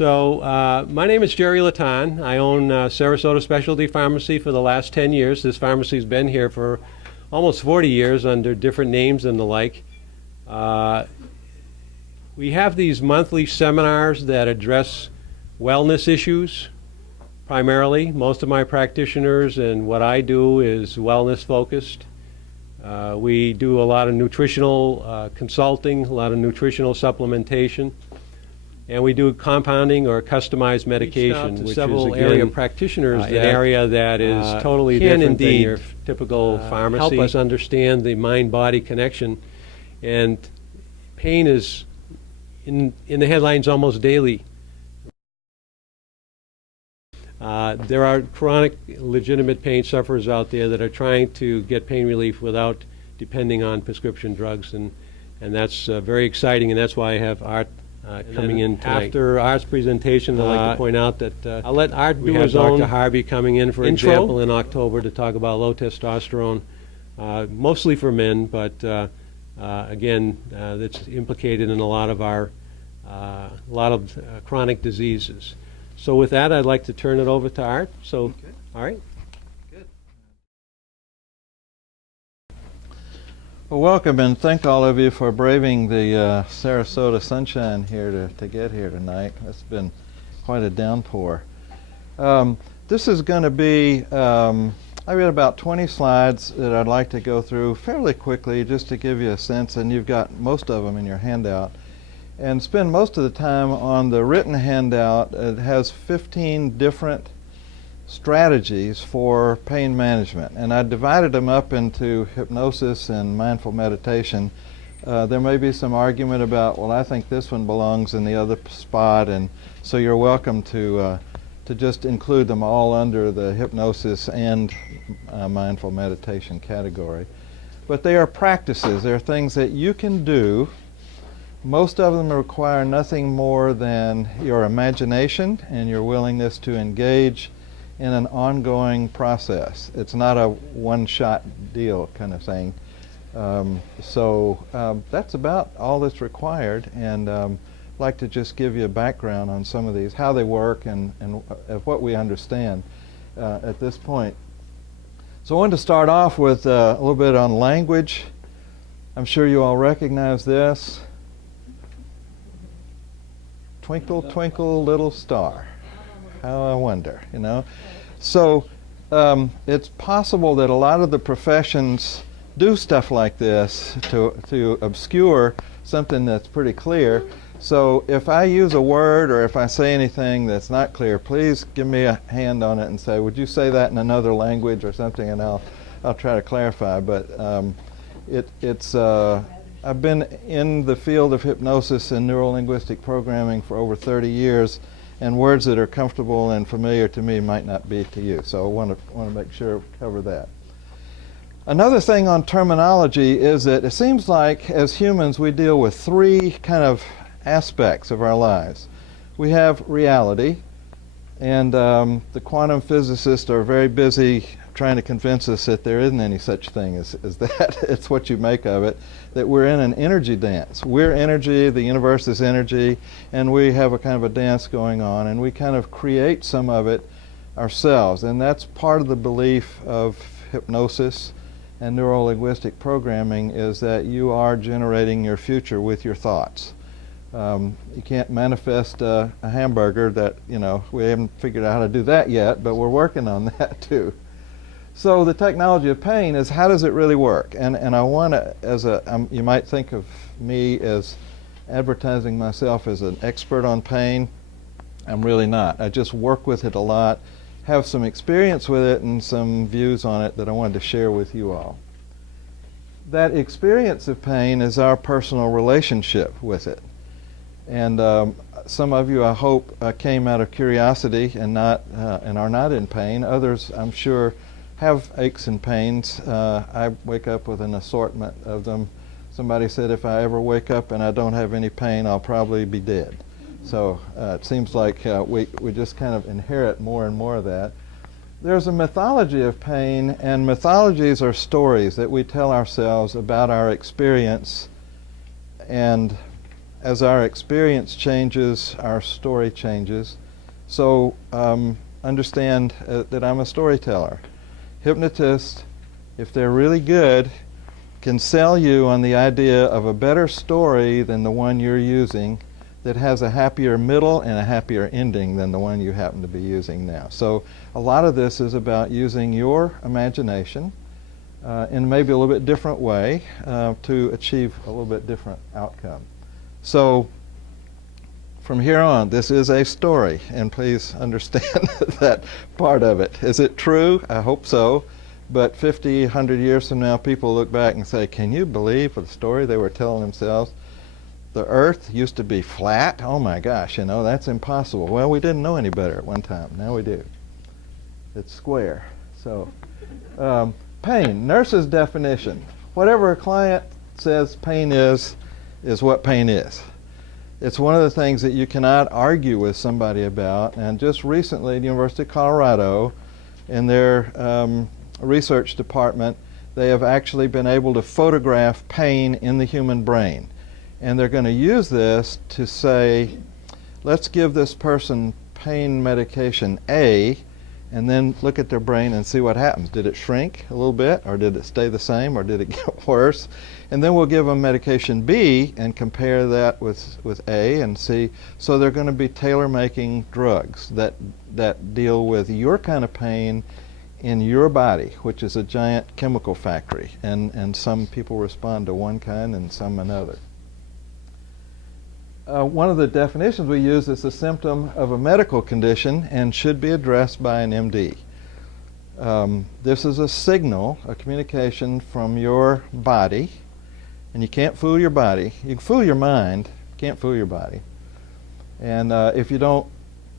My name is Jerry Latan. I own Sarasota Specialty Pharmacy for the last 10 years. This pharmacy's been here for almost 40 years under different names and the like. We have these monthly seminars that address wellness issues primarily. Most of my practitioners and what I do is wellness focused. We do a lot of nutritional consulting, a lot of nutritional supplementation. And we do compounding or customized medication, which several is area practitioners. An area that is totally different than your typical pharmacy. Help us understand the mind-body connection. And pain is in the headlines almost daily. There are chronic, legitimate pain sufferers out there that are trying to get pain relief without depending on prescription drugs, and that's very exciting, and that's why I have Art coming in tonight. After Art's presentation, I'd like to point out that I'll let Art do his own. Dr. Harvey coming in, for example, in October to talk about low testosterone, mostly for men, but again, that's implicated in a lot of chronic diseases. So with that, I'd like to turn it over to Art. So, okay. All right. Good. Well, welcome, and thank all of you for braving the Sarasota sunshine here to get here tonight. It's been quite a downpour. This is going to be, I've got about 20 slides that I'd like to go through fairly quickly just to give you a sense, and you've got most of them in your handout. And spend most of the time on the written handout. It has 15 different strategies for pain management, and I divided them up into hypnosis and mindful meditation. There may be some argument about, well, I think this one belongs in the other spot, and so you're welcome to just include them all under the hypnosis and mindful meditation category. But they are practices. They're things that you can do. Most of them require nothing more than your imagination and your willingness to engage in an ongoing process. It's not a one-shot deal kind of thing. That's about all that's required, and I'd like to just give you a background on some of these, how they work and what we understand at this point. So I wanted to start off with a little bit on language. I'm sure you all recognize this. Twinkle, twinkle, little star. How I wonder, you know. So it's possible that a lot of the professions do stuff like this to obscure something that's pretty clear. So if I use a word or if I say anything that's not clear, please give me a hand on it and say, would you say that in another language or something, and I'll try to clarify. But I've been in the field of hypnosis and neuro-linguistic programming for over 30 years, and words that are comfortable and familiar to me might not be to you. So I want to make sure we cover that. Another thing on terminology is that it seems like as humans we deal with three kind of aspects of our lives. We have reality, and the quantum physicists are very busy trying to convince us that there isn't any such thing as that. It's what you make of it, that we're in an energy dance. We're energy, the universe is energy, and we have a kind of a dance going on, and we kind of create some of it ourselves. And that's part of the belief of hypnosis and neuro-linguistic programming, is that you are generating your future with your thoughts. You can't manifest a hamburger that, you know, we haven't figured out how to do that yet, but we're working on that too. So the technology of pain is, how does it really work? And I want to, you might think of me as advertising myself as an expert on pain. I'm really not. I just work with it a lot, have some experience with it and some views on it that I wanted to share with you all. That experience of pain is our personal relationship with it. And some of you, I hope, came out of curiosity and are not in pain. Others, I'm sure, have aches and pains. I wake up with an assortment of them. Somebody said if I ever wake up and I don't have any pain, I'll probably be dead. So it seems like we just kind of inherit more and more of that. There's a mythology of pain, and mythologies are stories that we tell ourselves about our experience and as our experience changes, our story changes. So understand that I'm a storyteller. Hypnotists, if they're really good, can sell you on the idea of a better story than the one you're using that has a happier middle and a happier ending than the one you happen to be using now. So a lot of this is about using your imagination in maybe a little bit different way to achieve a little bit different outcome. So from here on, this is a story, and please understand that part of it. Is it true? I hope so. But 50, 100 years from now, people look back and say, can you believe the story they were telling themselves? The earth used to be flat? Oh my gosh, you know, that's impossible. Well, we didn't know any better at one time. Now we do. It's square. So, pain, nurse's definition. Whatever a client says pain is what pain is. It's one of the things that you cannot argue with somebody about. And just recently, the University of Colorado, in their research department, they have actually been able to photograph pain in the human brain. And they're going to use this to say, let's give this person pain medication A, and then look at their brain and see what happens. Did it shrink a little bit, or did it stay the same, or did it get worse? And then we'll give them medication B and compare that with A and see. So they're going to be tailor-making drugs that deal with your kind of pain in your body, which is a giant chemical factory. And some people respond to one kind and some another. One of the definitions we use is a symptom of a medical condition and should be addressed by an MD. This is a signal, a communication from your body, and you can't fool your body. You can fool your mind, can't fool your body. And if you don't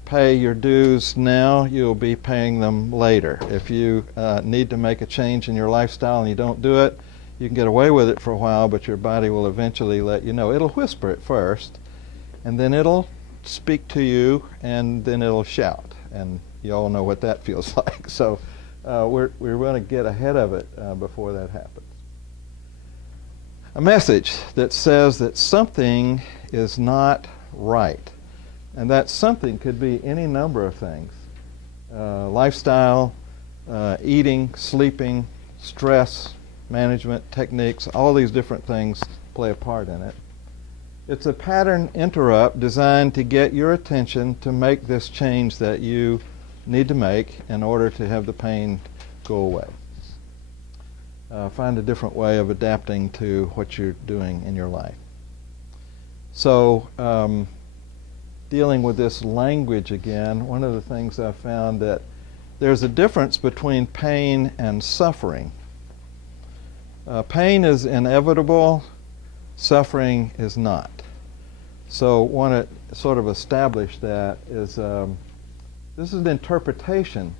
pay your dues now, you'll be paying them later. If you need to make a change in your lifestyle and you don't do it, you can get away with it for a while, but your body will eventually let you know. It'll whisper at first, and then it'll speak to you, and then it'll shout. And you all know what that feels like. So we're going to get ahead of it before that happens. A message that says that something is not right. And that something could be any number of things. Lifestyle, eating, sleeping, stress, management, techniques, all these different things play a part in it. It's a pattern interrupt designed to get your attention to make this change that you need to make in order to have the pain go away. Find a different way of adapting to what you're doing in your life. So, dealing with this language again, one of the things I found that there's a difference between pain and suffering. Pain is inevitable, suffering is not. So want to sort of establish that is this is an interpretation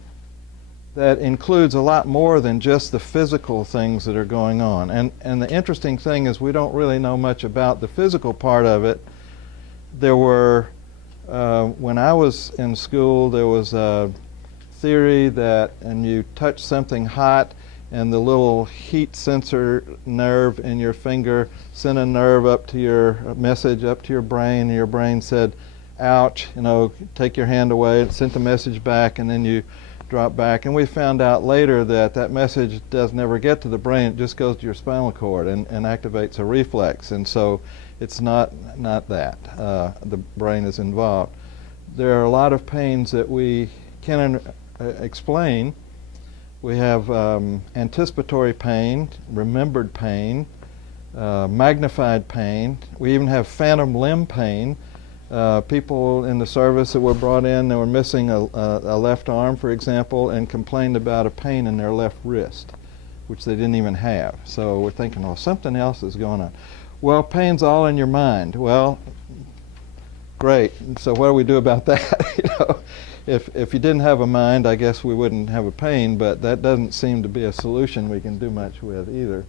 that includes a lot more than just the physical things that are going on. And the interesting thing is we don't really know much about the physical part of it. There were, when I was in school, there was a theory that, and you touch something hot, and the little heat sensor nerve in your finger sent a nerve up to your message up to your brain, and your brain said, ouch, you know, take your hand away. It sent the message back, and then you drop back. And we found out later that that message does never get to the brain. It just goes to your spinal cord and activates a reflex. And so it's not that. The brain is involved. There are a lot of pains that we can explain. We have anticipatory pain, remembered pain, magnified pain. We even have phantom limb pain. People in the service that were brought in, they were missing a left arm, for example, and complained about a pain in their left wrist, which they didn't even have. So we're thinking, well, something else is going on. Well, pain's all in your mind. Well, great. So what do we do about that? You know, if you didn't have a mind, I guess we wouldn't have a pain, but that doesn't seem to be a solution we can do much with either.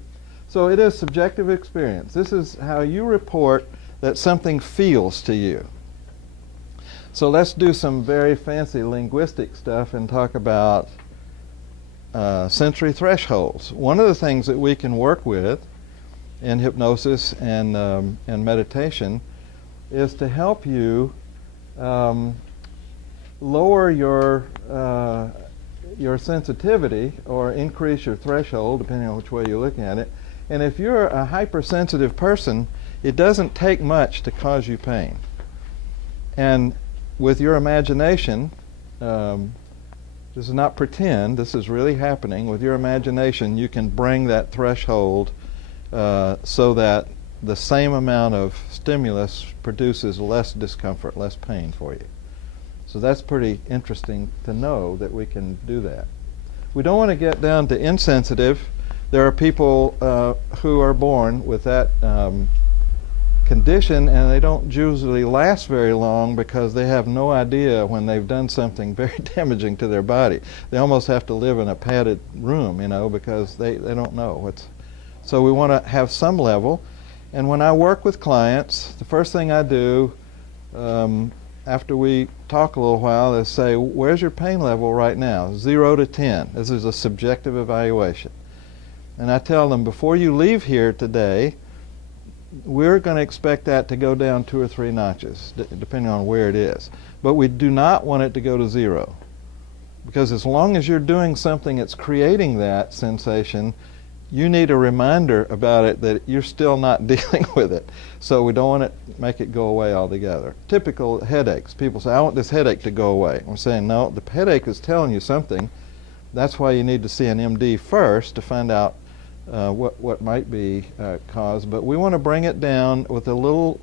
So it is subjective experience. This is how you report that something feels to you. So let's do some very fancy linguistic stuff and talk about sensory thresholds. One of the things that we can work with in hypnosis and meditation is to help you lower your sensitivity or increase your threshold, depending on which way you're looking at it. And if you're a hypersensitive person, it doesn't take much to cause you pain. And with your imagination, this is not pretend, this is really happening. With your imagination, you can bring that threshold so that the same amount of stimulus produces less discomfort, less pain for you. So that's pretty interesting to know that we can do that. We don't want to get down to insensitive. There are people who are born with that condition, and they don't usually last very long because they have no idea when they've done something very damaging to their body. They almost have to live in a padded room, you know, because they don't know what's. So we want to have some level. And when I work with clients, the first thing I do after we talk a little while is say, where's your pain level right now? 0 to 10. This is a subjective evaluation. And I tell them, before you leave here today, we're going to expect that to go down 2 or 3 notches, depending on where it is. But we do not want it to go to 0. Because as long as you're doing something that's creating that sensation, you need a reminder about it that you're still not dealing with it. So we don't want to make it go away altogether. Typical headaches. People say, I want this headache to go away. We're saying, no, the headache is telling you something. That's why you need to see an MD first to find out what might be caused. But we want to bring it down with a little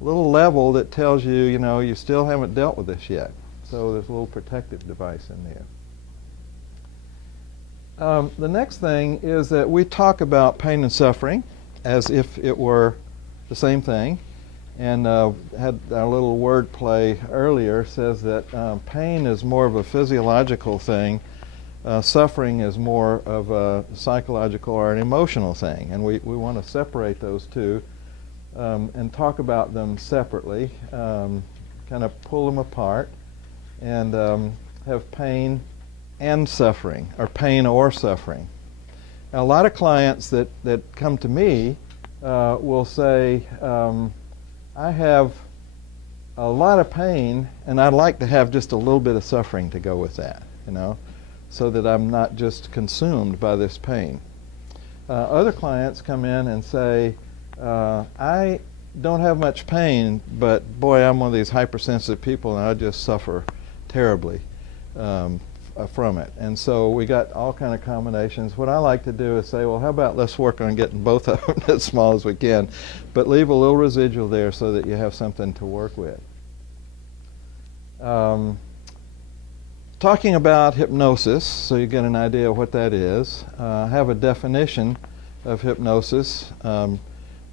level that tells you, you know, you still haven't dealt with this yet. So there's a little protective device in there. The next thing is that we talk about pain and suffering as if it were the same thing. And had our little word play earlier says that pain is more of a physiological thing. Suffering is more of a psychological or an emotional thing. And we want to separate those two and talk about them separately, kind of pull them apart and have pain and suffering, or pain or suffering. Now, a lot of clients that come to me will say, I have a lot of pain and I'd like to have just a little bit of suffering to go with that, you know, so that I'm not just consumed by this pain. Other clients come in and say, I don't have much pain, but boy, I'm one of these hypersensitive people and I just suffer terribly from it. And so we got all kind of combinations. What I like to do is say, well, how about let's work on getting both of them as small as we can, but leave a little residual there so that you have something to work with. Talking about hypnosis, so you get an idea of what that is. I have a definition of hypnosis,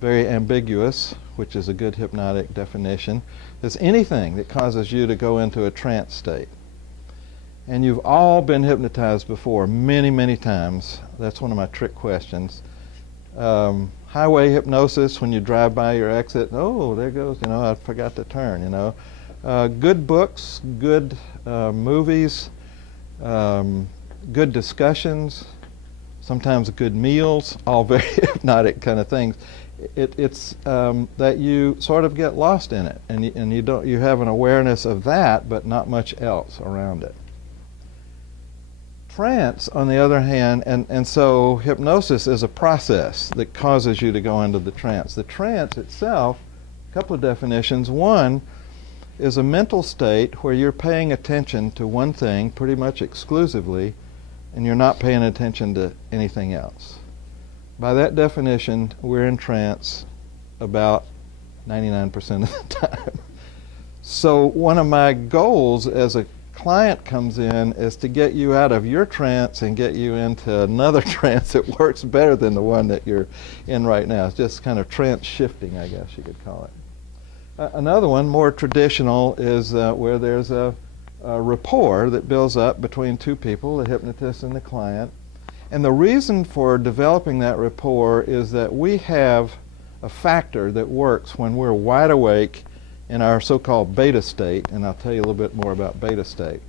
very ambiguous, which is a good hypnotic definition. It's anything that causes you to go into a trance state. And you've all been hypnotized before, many, many times. That's one of my trick questions. Highway hypnosis, when you drive by your exit, oh, there goes, you know, I forgot to turn, you know. Good books, good movies, good discussions, sometimes good meals, all very hypnotic kind of things. It's that you sort of get lost in it, and you have an awareness of that, but not much else around it. Trance, on the other hand, and so hypnosis is a process that causes you to go into the trance. The trance itself, a couple of definitions. One is a mental state where you're paying attention to one thing pretty much exclusively, and you're not paying attention to anything else. By that definition, we're in trance about 99% of the time. So one of my goals as a client comes in is to get you out of your trance and get you into another trance that works better than the one that you're in right now. It's just kind of trance shifting, I guess you could call it. Another one, more traditional, is where there's a rapport that builds up between two people, the hypnotist and the client. And the reason for developing that rapport is that we have a factor that works when we're wide awake in our so-called beta state, and I'll tell you a little bit more about beta state.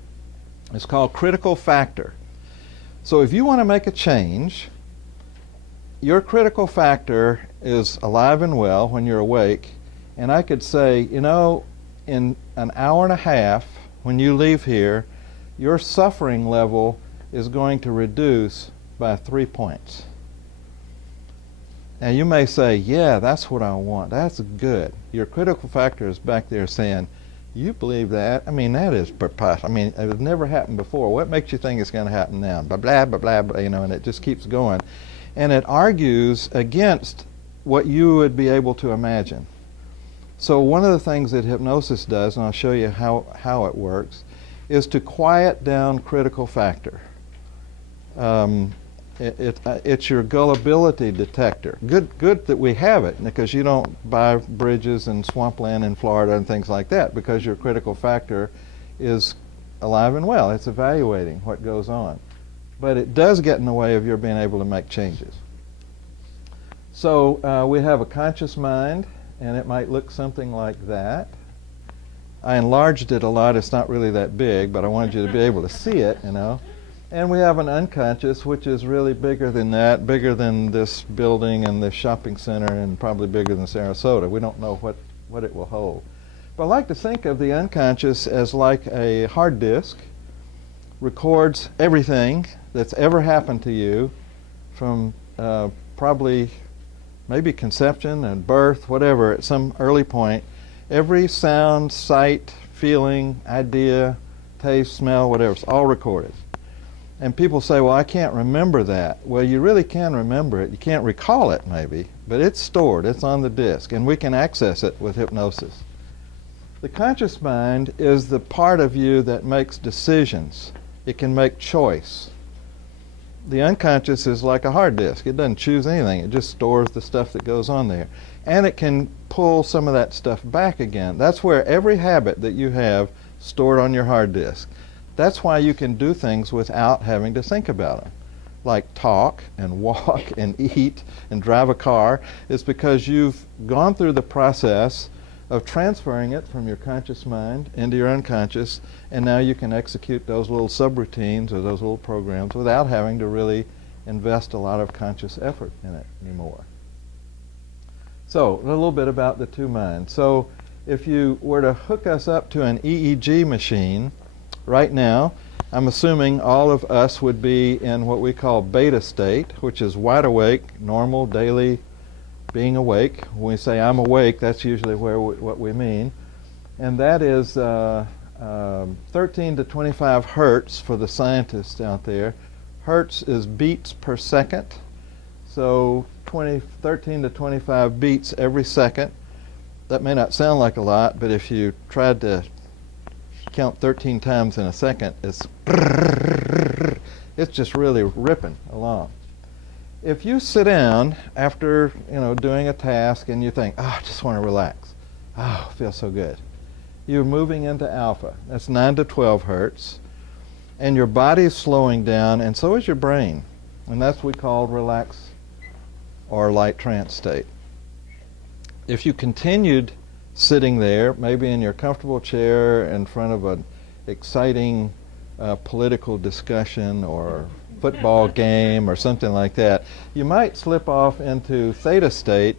It's called critical factor. So if you want to make a change, your critical factor is alive and well when you're awake, And I could say, you know, in an hour and a half, when you leave here, your suffering level is going to reduce by 3 points. Now you may say, yeah, that's what I want. That's good. Your critical factor is back there saying, you believe that? I mean, that is preposterous. I mean, it has never happened before. What makes you think it's going to happen now? Blah, blah, blah, blah, blah, you know, and it just keeps going. And it argues against what you would be able to imagine. So one of the things that hypnosis does, and I'll show you how it works, is to quiet down critical factor. It's your gullibility detector. Good that we have it, because you don't buy bridges in swampland in Florida and things like that, because your critical factor is alive and well. It's evaluating what goes on. But it does get in the way of your being able to make changes. So we have a conscious mind, and it might look something like that. I enlarged it a lot. It's not really that big, but I wanted you to be able to see it, you know. And we have an unconscious, which is really bigger than that, bigger than this building and this shopping center, and probably bigger than Sarasota. We don't know what it will hold. But I like to think of the unconscious as like a hard disk, records everything that's ever happened to you from probably maybe conception and birth, whatever, at some early point. Every sound, sight, feeling, idea, taste, smell, whatever, it's all recorded. And people say, well, I can't remember that. Well, you really can remember it. You can't recall it, maybe, but it's stored. It's on the disk, and we can access it with hypnosis. The conscious mind is the part of you that makes decisions. It can make choice. The unconscious is like a hard disk. It doesn't choose anything. It just stores the stuff that goes on there. And it can pull some of that stuff back again. That's where every habit that you have stored on your hard disk. That's why you can do things without having to think about them. Like talk and walk and eat and drive a car. It's because you've gone through the process of transferring it from your conscious mind into your unconscious, and now you can execute those little subroutines or those little programs without having to really invest a lot of conscious effort in it anymore. So, a little bit about the two minds. So, if you were to hook us up to an EEG machine right now, I'm assuming all of us would be in what we call beta state, which is wide awake, normal, daily being awake. When we say I'm awake, that's usually what we mean. And that is 13 to 25 hertz for the scientists out there. Hertz is beats per second. So 13 to 25 beats every second. That may not sound like a lot, but if you tried to count 13 times in a second, it's just really ripping along. If you sit down after doing a task and you think, oh, I just want to relax, oh, it feels so good, you're moving into alpha. That's 9 to 12 hertz, and your body's slowing down, and so is your brain, and that's what we call relax or light trance state. If you continued sitting there, maybe in your comfortable chair in front of an exciting political discussion or football game or something like that, you might slip off into theta state,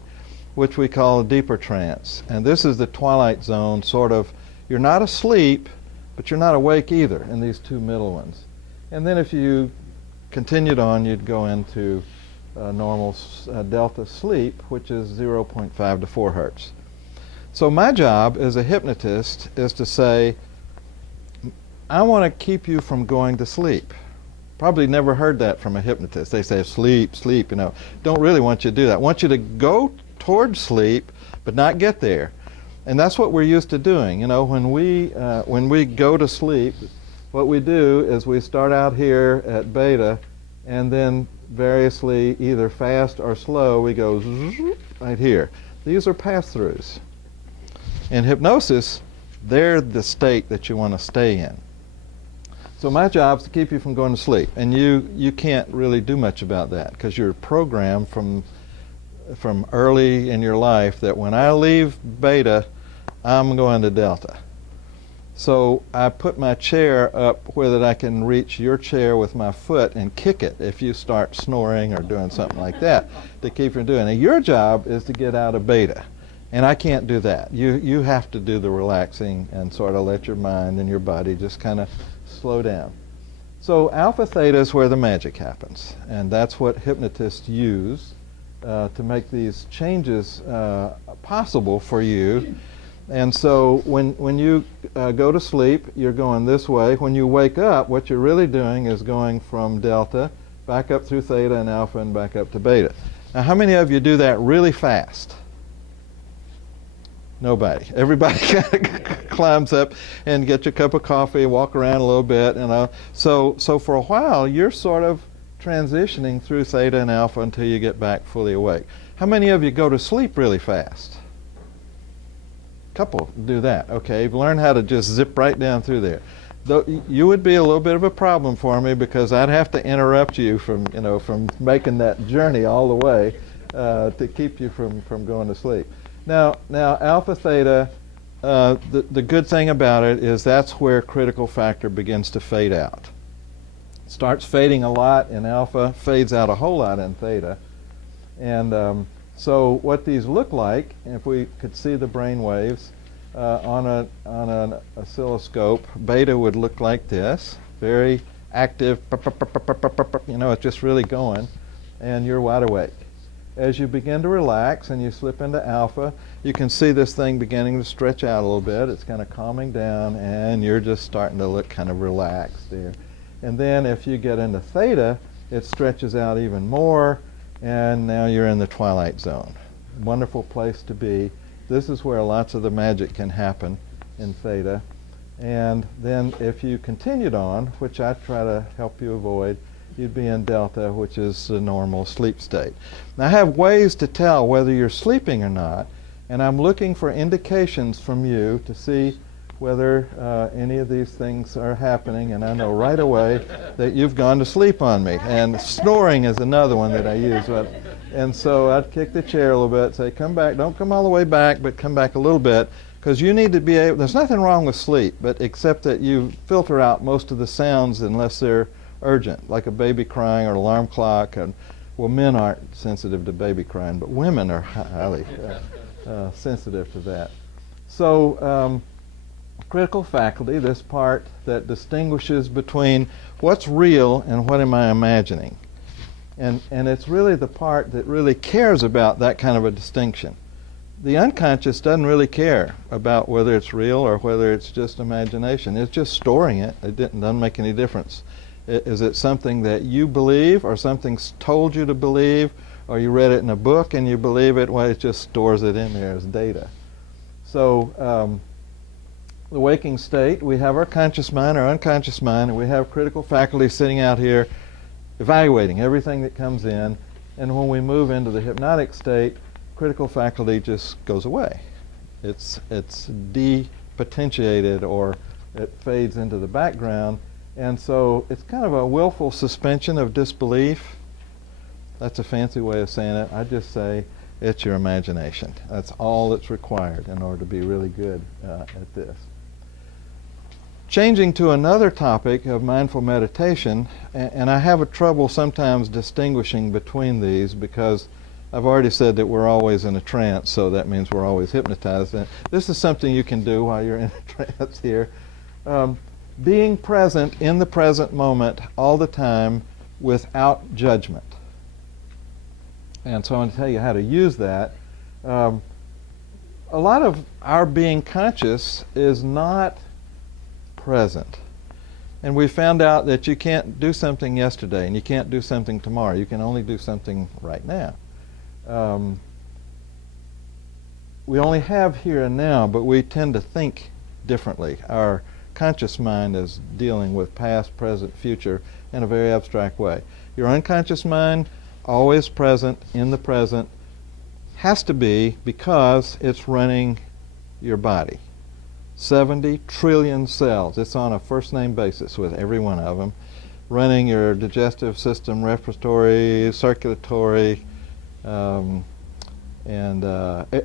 which we call a deeper trance. And this is the twilight zone, sort of. You're not asleep, but you're not awake either in these two middle ones. And then if you continued on, you'd go into normal delta sleep, which is 0.5 to 4 hertz. So my job as a hypnotist is to say, I want to keep you from going to sleep. Probably never heard that from a hypnotist. They say, sleep, sleep, Don't really want you to do that. I want you to go towards sleep, but not get there. And that's what we're used to doing. When we go to sleep, what we do is we start out here at beta, and then variously, either fast or slow, we go right here. These are pass-throughs. In hypnosis, they're the state that you want to stay in. So my job is to keep you from going to sleep, and you can't really do much about that because you're programmed from early in your life that when I leave beta, I'm going to delta. So I put my chair up where that I can reach your chair with my foot and kick it if you start snoring or doing something like that to keep from doing it. Your job is to get out of beta. And I can't do that. You have to do the relaxing and sort of let your mind and your body just kind of slow down. So alpha theta is where the magic happens, and that's what hypnotists use to make these changes possible for you. And so when you go to sleep, you're going this way. When you wake up, what you're really doing is going from delta back up through theta and alpha and back up to beta. Now, how many of you do that really fast? Nobody. Everybody kind of climbs up and gets your cup of coffee, walk around a little bit, So for a while, you're sort of transitioning through theta and alpha until you get back fully awake. How many of you go to sleep really fast? Couple do that. Okay, learn how to just zip right down through there. Though you would be a little bit of a problem for me because I'd have to interrupt you from making that journey all the way to keep you from going to sleep. Now alpha theta, the good thing about it is that's where critical factor begins to fade out. Starts fading a lot in alpha, fades out a whole lot in theta. And so what these look like, if we could see the brain waves on an oscilloscope, beta would look like this, very active, it's just really going, and you're wide awake. As you begin to relax and you slip into alpha, you can see this thing beginning to stretch out a little bit. It's kind of calming down, and you're just starting to look kind of relaxed there. And then if you get into theta, it stretches out even more, and now you're in the twilight zone. Wonderful place to be. This is where lots of the magic can happen in theta. And then if you continued on, which I try to help you avoid, you'd be in delta, which is the normal sleep state. Now, I have ways to tell whether you're sleeping or not, and I'm looking for indications from you to see whether any of these things are happening, and I know right away that you've gone to sleep on me. And snoring is another one that I use. And so I'd kick the chair a little bit, say, come back, don't come all the way back, but come back a little bit, because you need to be able, there's nothing wrong with sleep, but except that you filter out most of the sounds unless they're urgent, like a baby crying or an alarm clock. And well, men aren't sensitive to baby crying, but women are highly sensitive to that. So critical faculty, this part that distinguishes between what's real and what am I imagining. And it's really the part that really cares about that kind of a distinction. The unconscious doesn't really care about whether it's real or whether it's just imagination. It's just storing it. It doesn't make any difference. Is it something that you believe, or something's told you to believe, or you read it in a book and you believe it? Well, it just stores it in there as data. So the waking state, we have our conscious mind, our unconscious mind, and we have critical faculty sitting out here evaluating everything that comes in. And when we move into the hypnotic state, critical faculty just goes away. It's depotentiated, or it fades into the background. And so it's kind of a willful suspension of disbelief. That's a fancy way of saying it. I just say it's your imagination. That's all that's required in order to be really good at this. Changing to another topic of mindful meditation, and I have a trouble sometimes distinguishing between these because I've already said that we're always in a trance, so that means we're always hypnotized. And this is something you can do while you're in a trance here. Being present in the present moment all the time without judgment. And so I'm going to tell you how to use that. A lot of our being conscious is not present. And we found out that you can't do something yesterday and you can't do something tomorrow. You can only do something right now. We only have here and now, but we tend to think differently. Our conscious mind is dealing with past, present, future in a very abstract way. Your unconscious mind, always present in the present, has to be because it's running your body. 70 trillion cells. It's on a first-name basis with every one of them, running your digestive system, respiratory, circulatory, and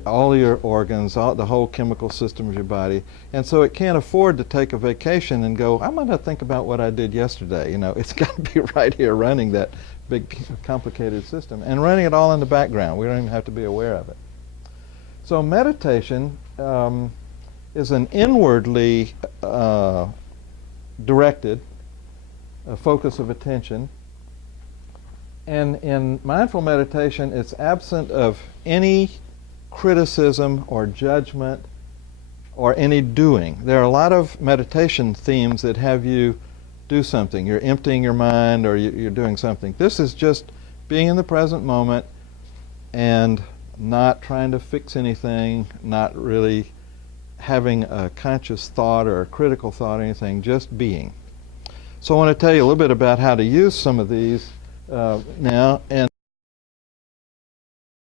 all your organs, the whole chemical system of your body. And so it can't afford to take a vacation and go, I'm going to think about what I did yesterday. It's got to be right here running that big, complicated system and running it all in the background. We don't even have to be aware of it. So meditation is an inwardly directed focus of attention. And in mindful meditation, it's absent of any criticism or judgment or any doing. There are a lot of meditation themes that have you do something. You're emptying your mind or you're doing something. This is just being in the present moment and not trying to fix anything, not really having a conscious thought or a critical thought or anything, just being. So I want to tell you a little bit about how to use some of these now. And